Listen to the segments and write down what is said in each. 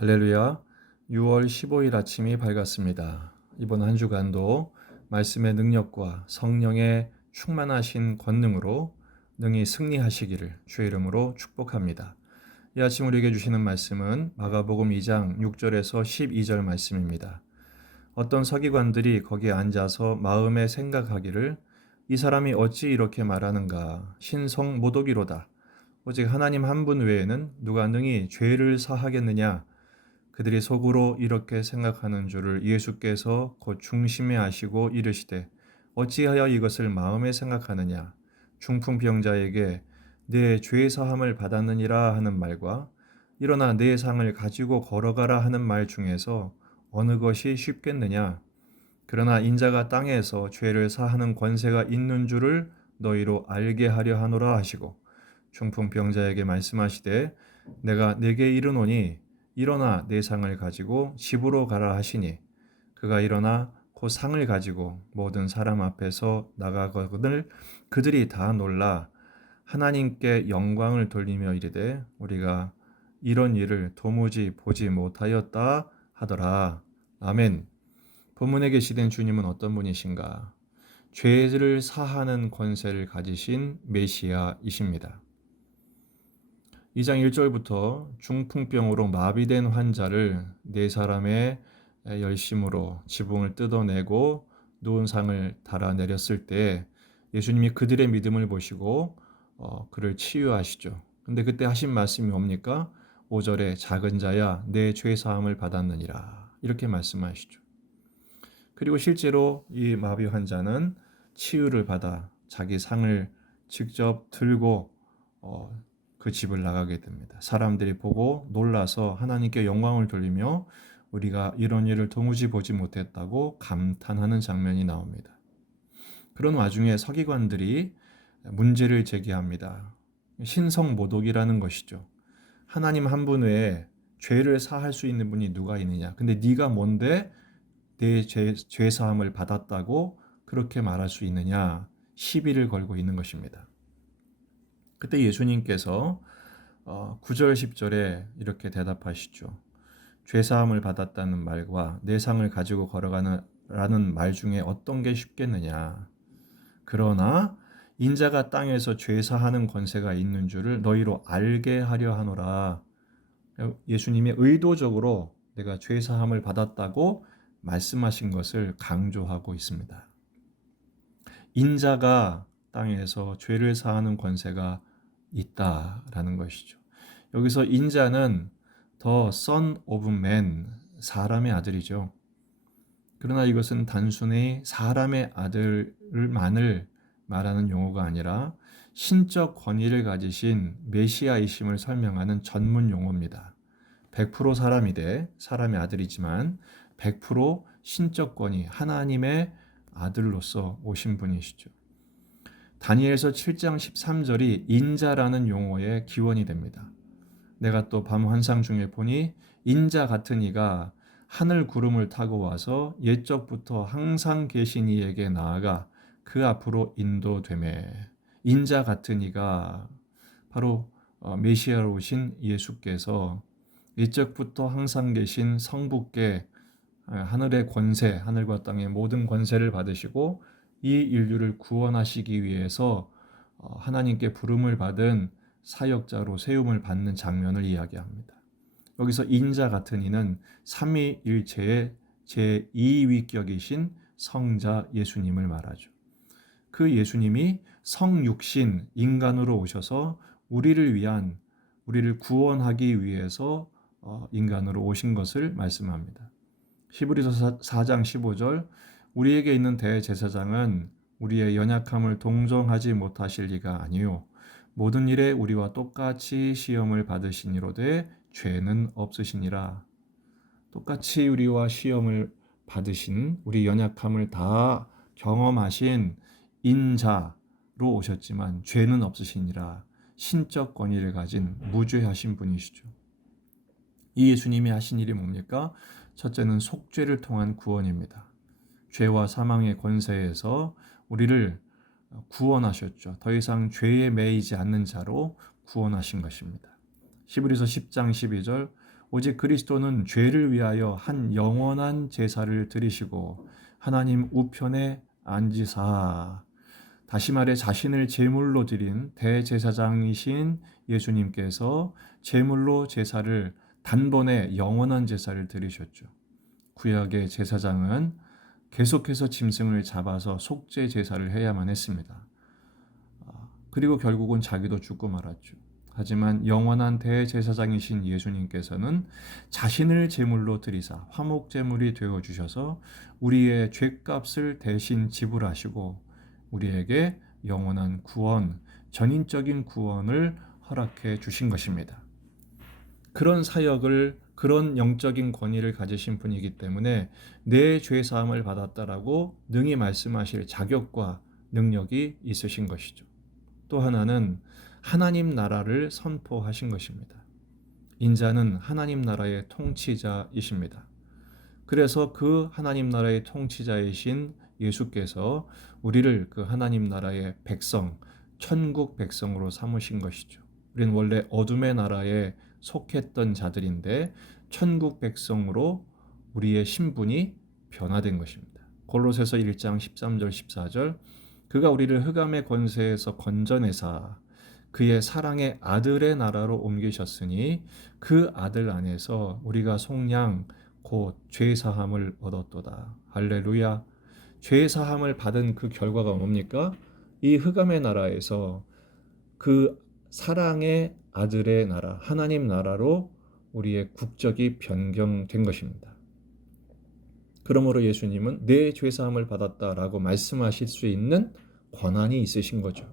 할렐루야. 6월 15일 아침이 밝았습니다. 이번 한 주간도 말씀의 능력과 성령의 충만하신 권능으로 능히 승리하시기를 주의 이름으로 축복합니다. 이 아침 우리에게 주시는 말씀은 마가복음 2장 6절에서 12절 말씀입니다. 어떤 서기관들이 거기에 앉아서 마음에 생각하기를 이 사람이 어찌 이렇게 말하는가 신성 모독이로다. 오직 하나님 한 분 외에는 누가 능히 죄를 사하겠느냐. 그들이 속으로 이렇게 생각하는 줄을 예수께서 곧 중심에 아시고 이르시되 어찌하여 이것을 마음에 생각하느냐. 중풍병자에게 내 죄 사함을 받았느니라 하는 말과 일어나 내 상을 가지고 걸어가라 하는 말 중에서 어느 것이 쉽겠느냐. 그러나 인자가 땅에서 죄를 사하는 권세가 있는 줄을 너희로 알게 하려 하노라 하시고 중풍병자에게 말씀하시되 내가 네게 이르노니 일어나 내 상을 가지고 집으로 가라 하시니 그가 일어나 그 상을 가지고 모든 사람 앞에서 나가거늘 그들이 다 놀라 하나님께 영광을 돌리며 이르되 우리가 이런 일을 도무지 보지 못하였다 하더라. 아멘. 본문에 계시된 주님은 어떤 분이신가? 죄를 사하는 권세를 가지신 메시아이십니다. 2장 1절부터 중풍병으로 마비된 환자를 네 사람의 열심으로 지붕을 뜯어내고 누운 상을 달아내렸을 때 예수님이 그들의 믿음을 보시고 그를 치유하시죠. 근데 그때 하신 말씀이 뭡니까? 5절에 작은 자야 내 죄 사함을 받았느니라 이렇게 말씀하시죠. 그리고 실제로 이 마비 환자는 치유를 받아 자기 상을 직접 들고 그 집을 나가게 됩니다. 사람들이 보고 놀라서 하나님께 영광을 돌리며 우리가 이런 일을 도무지 보지 못했다고 감탄하는 장면이 나옵니다. 그런 와중에 서기관들이 문제를 제기합니다. 신성모독이라는 것이죠. 하나님 한 분 외에 죄를 사할 수 있는 분이 누가 있느냐. 근데 네가 뭔데 내 죄 사함을 받았다고 그렇게 말할 수 있느냐. 시비를 걸고 있는 것입니다. 그때 예수님께서 9절 10절에 이렇게 대답하시죠. 죄 사함을 받았다는 말과 내 상을 가지고 걸어가는 라는 말 중에 어떤 게 쉽겠느냐. 그러나 인자가 땅에서 죄 사하는 권세가 있는 줄을 너희로 알게 하려 하노라. 예수님이 의도적으로 내가 죄 사함을 받았다고 말씀하신 것을 강조하고 있습니다. 인자가 땅에서 죄를 사하는 권세가 있다라는 것이죠. 여기서 인자는 the Son of Man, 사람의 아들이죠. 그러나 이것은 단순히 사람의 아들만을 말하는 용어가 아니라 신적 권위를 가지신 메시아이심을 설명하는 전문 용어입니다. 100% 사람이되 사람의 아들이지만 100% 신적 권위, 하나님의 아들로서 오신 분이시죠. 다니엘서 7장 13절이 인자라는 용어의 기원이 됩니다. 내가 또 밤 환상 중에 보니 인자 같은 이가 하늘 구름을 타고 와서 옛적부터 항상 계신 이에게 나아가 그 앞으로 인도되매. 인자 같은 이가 바로 메시아로 오신 예수께서 옛적부터 항상 계신 성부께 하늘의 권세, 하늘과 땅의 모든 권세를 받으시고 이 인류를 구원하시기 위해서 하나님께 부름을 받은 사역자로 세움을 받는 장면을 이야기합니다. 여기서 인자 같은 이는 삼위일체의 제2위격이신 성자 예수님을 말하죠. 그 예수님이 성육신 인간으로 오셔서 우리를 구원하기 위해서 인간으로 오신 것을 말씀합니다. 히브리서 4장 15절 우리에게 있는 대제사장은 우리의 연약함을 동정하지 못하실 리가 아니요 모든 일에 우리와 똑같이 시험을 받으시니로되 죄는 없으시니라. 똑같이 우리와 시험을 받으신 우리 연약함을 다 경험하신 인자로 오셨지만 죄는 없으시니라. 신적 권위를 가진 무죄하신 분이시죠. 이 예수님이 하신 일이 뭡니까? 첫째는 속죄를 통한 구원입니다. 죄와 사망의 권세에서 우리를 구원하셨죠. 더 이상 죄에 매이지 않는 자로 구원하신 것입니다. 히브리서 10장 12절 오직 그리스도는 죄를 위하여 한 영원한 제사를 드리시고 하나님 우편에 앉으사, 다시 말해 자신을 제물로 드린 대제사장이신 예수님께서 제물로 제사를, 단번에 영원한 제사를 드리셨죠. 구약의 제사장은 계속해서 짐승을 잡아서 속죄 제사를 해야만 했습니다. 그리고 결국은 자기도 죽고 말았죠. 하지만 영원한 대제사장이신 예수님께서는 자신을 제물로 드리사 화목 제물이 되어 주셔서 우리의 죄값을 대신 지불하시고 우리에게 영원한 구원, 전인적인 구원을 허락해 주신 것입니다. 그런 사역을, 그런 영적인 권위를 가지신 분이기 때문에 내 죄 사함을 받았다라고 능히 말씀하실 자격과 능력이 있으신 것이죠. 또 하나는 하나님 나라를 선포하신 것입니다. 인자는 하나님 나라의 통치자이십니다. 그래서 그 하나님 나라의 통치자이신 예수께서 우리를 그 하나님 나라의 백성, 천국 백성으로 삼으신 것이죠. 우리는 원래 어둠의 나라에 속했던 자들인데 천국 백성으로 우리의 신분이 변화된 것입니다. 골로새서 1장 13절 14절, 그가 우리를 흑암의 권세에서 건져내사 그의 사랑의 아들의 나라로 옮기셨으니 그 아들 안에서 우리가 속량 곧 죄사함을 얻었도다. 할렐루야. 죄사함을 받은 그 결과가 뭡니까? 이 흑암의 나라에서 그 사랑의 아들의 나라, 하나님 나라로 우리의 국적이 변경된 것입니다. 그러므로 예수님은 내 죄사함을 받았다라고 말씀하실 수 있는 권한이 있으신 거죠.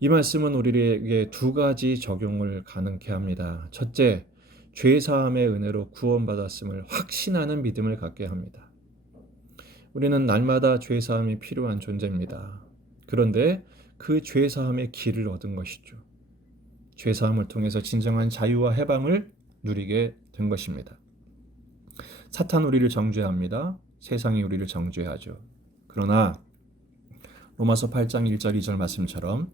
이 말씀은 우리에게 두 가지 적용을 가능케 합니다. 첫째, 죄사함의 은혜로 구원받았음을 확신하는 믿음을 갖게 합니다. 우리는 날마다 죄사함이 필요한 존재입니다. 그런데 그 죄사함의 길을 얻은 것이죠. 죄사함을 통해서 진정한 자유와 해방을 누리게 된 것입니다. 사탄 우리를 정죄합니다. 세상이 우리를 정죄하죠. 그러나 로마서 8장 1절 2절 말씀처럼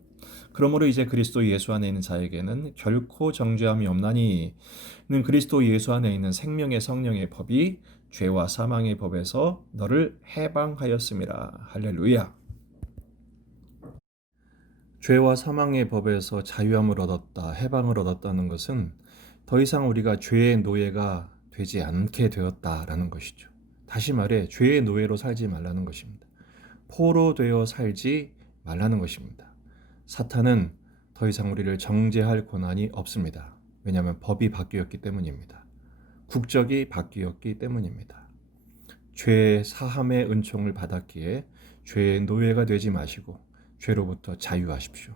그러므로 이제 그리스도 예수 안에 있는 자에게는 결코 정죄함이 없나니 는 그리스도 예수 안에 있는 생명의 성령의 법이 죄와 사망의 법에서 너를 해방하였음이라. 할렐루야. 죄와 사망의 법에서 자유함을 얻었다, 해방을 얻었다는 것은 더 이상 우리가 죄의 노예가 되지 않게 되었다라는 것이죠. 다시 말해 죄의 노예로 살지 말라는 것입니다. 포로되어 살지 말라는 것입니다. 사탄은 더 이상 우리를 정죄할 권한이 없습니다. 왜냐하면 법이 바뀌었기 때문입니다. 국적이 바뀌었기 때문입니다. 죄의 사함의 은총을 받았기에 죄의 노예가 되지 마시고 죄로부터 자유하십시오.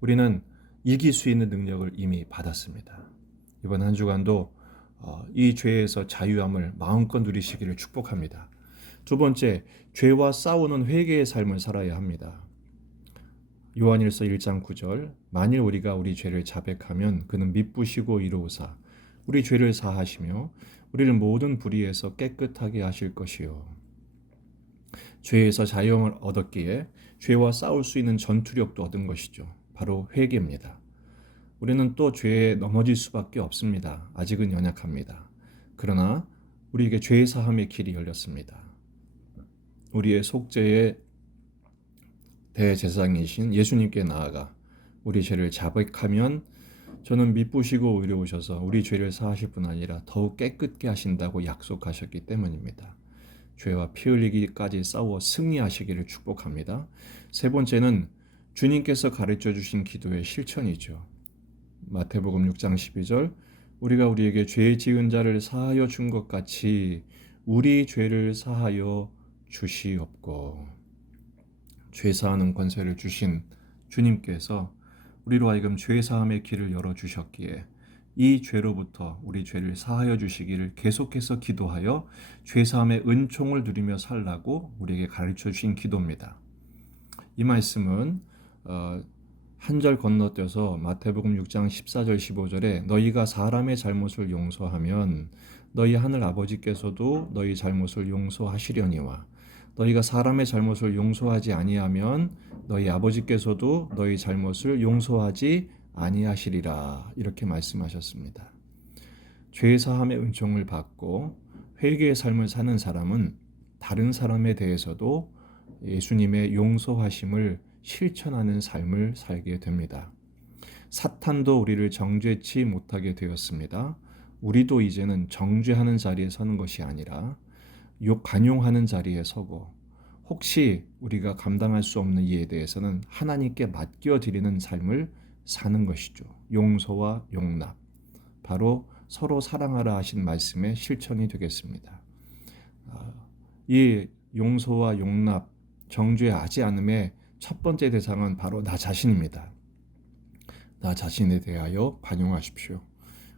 우리는 이길 수 있는 능력을 이미 받았습니다. 이번 한 주간도 이 죄에서 자유함을 마음껏 누리시기를 축복합니다. 두 번째, 죄와 싸우는 회개의 삶을 살아야 합니다. 요한일서 1장 9절, 만일 우리가 우리 죄를 자백하면 그는 미쁘시고 이로우사 우리 죄를 사하시며 우리를 모든 불의에서 깨끗하게 하실 것이요. 죄에서 자유함을 얻었기에 죄와 싸울 수 있는 전투력도 얻은 것이죠. 바로 회개입니다. 우리는 또 죄에 넘어질 수밖에 없습니다. 아직은 연약합니다. 그러나 우리에게 죄 사함의 길이 열렸습니다. 우리의 속죄의 대제사장이신 예수님께 나아가 우리 죄를 자백하면 저는 미쁘시고 의로우셔서 우리 죄를 사하실 뿐 아니라 더욱 깨끗게 하신다고 약속하셨기 때문입니다. 죄와 피 흘리기까지 싸워 승리하시기를 축복합니다. 세 번째는 주님께서 가르쳐 주신 기도의 실천이죠. 마태복음 6장 12절, 우리가 우리에게 죄 지은 자를 사하여 준 것 같이 우리 죄를 사하여 주시옵고. 죄 사하는 권세를 주신 주님께서 우리로 하여금 죄 사함의 길을 열어주셨기에 이 죄로부터 우리 죄를 사하여 주시기를 계속해서 기도하여 죄 사함의 은총을 누리며 살라고 우리에게 가르쳐 주신 기도입니다. 이 말씀은 한 절 건너뛰어서 마태복음 6장 14절 15절에 너희가 사람의 잘못을 용서하면 너희 하늘 아버지께서도 너희 잘못을 용서하시려니와 너희가 사람의 잘못을 용서하지 아니하면 너희 아버지께서도 너희 잘못을 용서하지 아니하시리라, 이렇게 말씀하셨습니다. 죄사함의 은총을 받고 회개의 삶을 사는 사람은 다른 사람에 대해서도 예수님의 용서하심을 실천하는 삶을 살게 됩니다. 사탄도 우리를 정죄치 못하게 되었습니다. 우리도 이제는 정죄하는 자리에 서는 것이 아니라 관용하는 자리에 서고, 혹시 우리가 감당할 수 없는 이에 대해서는 하나님께 맡겨드리는 삶을 사는 것이죠. 용서와 용납, 바로 서로 사랑하라 하신 말씀의 실천이 되겠습니다. 이 용서와 용납, 정죄하지 않음의 첫 번째 대상은 바로 나 자신입니다. 나 자신에 대하여 관용하십시오.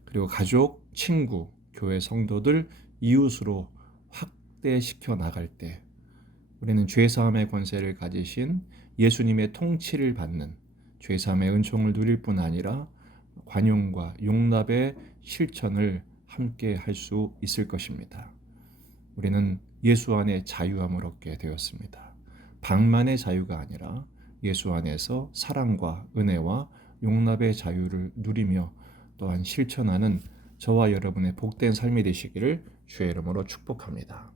그리고 가족, 친구, 교회 성도들, 이웃으로 확대시켜 나갈 때 우리는 죄사함의 권세를 가지신 예수님의 통치를 받는, 죄사함의 은총을 누릴 뿐 아니라 관용과 용납의 실천을 함께 할 수 있을 것입니다. 우리는 예수 안에 자유함을 얻게 되었습니다. 방만의 자유가 아니라 예수 안에서 사랑과 은혜와 용납의 자유를 누리며 또한 실천하는 저와 여러분의 복된 삶이 되시기를 주의 이름으로 축복합니다.